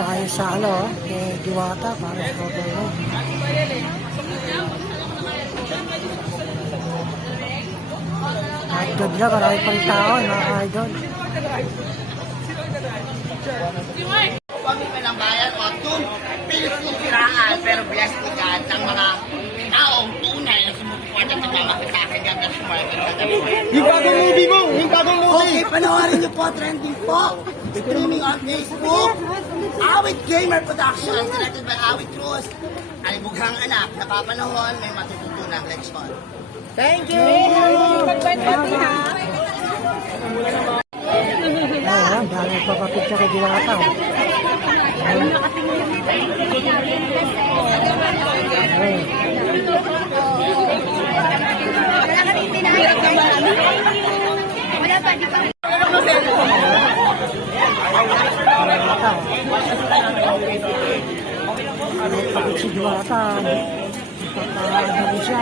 tayo sa Diwata para sa overload. Kahit good lang, marami pang tao, mga idol. Kami ng bayan o doon, pilit ng kiraan, pero blessed ni God ng mga taong tunay na sumusuporta sa mga sa akin God na sumarapin sa gabi. Yung bagong movie mo! Yung bagong movie! Okay, panoorin niyo po, trending po. Streaming on Facebook. Awit Gamer Productions, directed by Awit Cruz. Alibughang anak, napapanahon, may matututunang leksyon. Thank you! Ayan, dami papapicture kay Diwata. Kapit si Diwata, ipapagano siya.